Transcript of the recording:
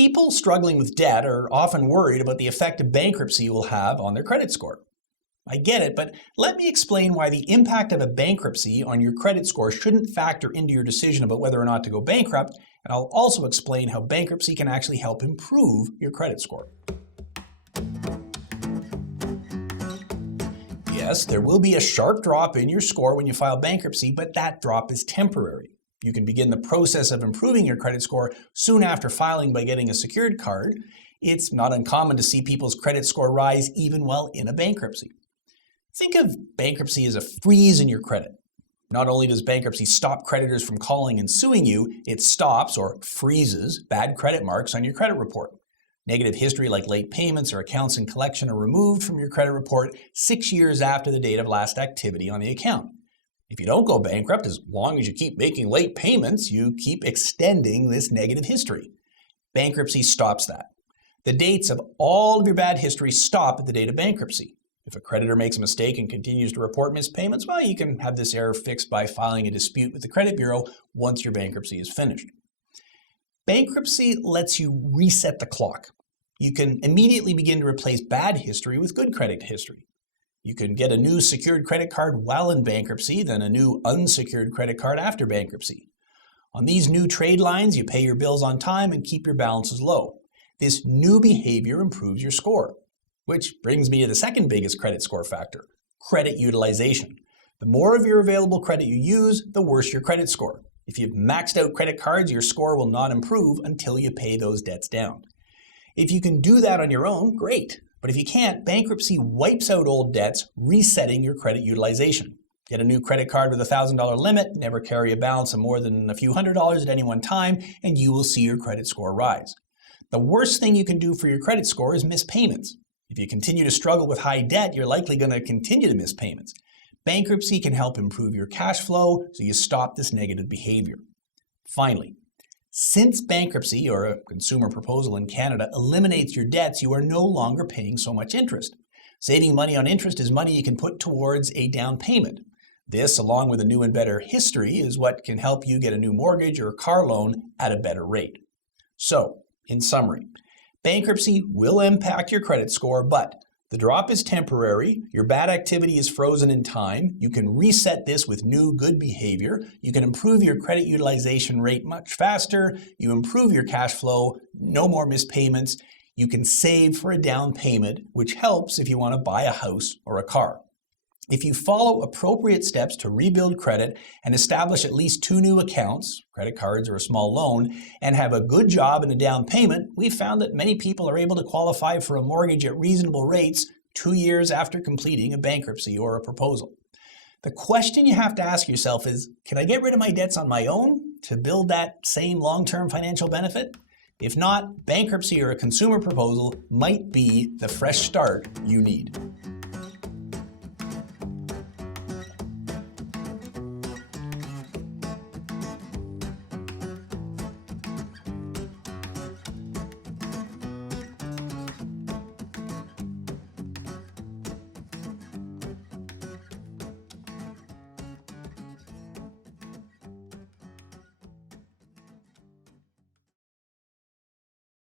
People struggling with debt are often worried about the effect a bankruptcy will have on their credit score. I get it, but let me explain why the impact of a bankruptcy on your credit score shouldn't factor into your decision about whether or not to go bankrupt, and I'll also explain how bankruptcy can actually help improve your credit score. Yes, there will be a sharp drop in your score when you file bankruptcy, but that drop is temporary. You can begin the process of improving your credit score soon after filing by getting a secured card. It's not uncommon to see people's credit score rise even while in a bankruptcy. Think of bankruptcy as a freeze in your credit. Not only does bankruptcy stop creditors from calling and suing you, it stops or freezes bad credit marks on your credit report. Negative history like late payments or accounts in collection are removed from your credit report 6 years after the date of last activity on the account. If you don't go bankrupt, as long as you keep making late payments, you keep extending this negative history. Bankruptcy stops that. The dates of all of your bad history stop at the date of bankruptcy. If a creditor makes a mistake and continues to report missed payments, well, you can have this error fixed by filing a dispute with the credit bureau once your bankruptcy is finished. Bankruptcy lets you reset the clock. You can immediately begin to replace bad history with good credit history. You can get a new secured credit card while in bankruptcy, then a new unsecured credit card after bankruptcy. On these new trade lines, you pay your bills on time and keep your balances low. This new behavior improves your score. Which brings me to the second biggest credit score factor, credit utilization. The more of your available credit you use, the worse your credit score. If you've maxed out credit cards, your score will not improve until you pay those debts down. If you can do that on your own, great. But if you can't, bankruptcy wipes out old debts, resetting your credit utilization. Get a new credit card with a $1,000 limit, never carry a balance of more than a few $100s at any one time, and you will see your credit score rise. The worst thing you can do for your credit score is miss payments. If you continue to struggle with high debt, you're likely going to continue to miss payments. Bankruptcy can help improve your cash flow so you stop this negative behavior. Finally, since bankruptcy, or a consumer proposal in Canada, eliminates your debts, you are no longer paying so much interest. Saving money on interest is money you can put towards a down payment. This, along with a new and better history, is what can help you get a new mortgage or a car loan at a better rate. So, in summary, bankruptcy will impact your credit score, but the drop is temporary, your bad activity is frozen in time, you can reset this with new good behavior, you can improve your credit utilization rate much faster, you improve your cash flow, no more missed payments, you can save for a down payment, which helps if you want to buy a house or a car. If you follow appropriate steps to rebuild credit and establish at least 2 new accounts, credit cards or a small loan, and have a good job and a down payment, we've found that many people are able to qualify for a mortgage at reasonable rates 2 years after completing a bankruptcy or a proposal. The question you have to ask yourself is, can I get rid of my debts on my own to build that same long-term financial benefit? If not, bankruptcy or a consumer proposal might be the fresh start you need.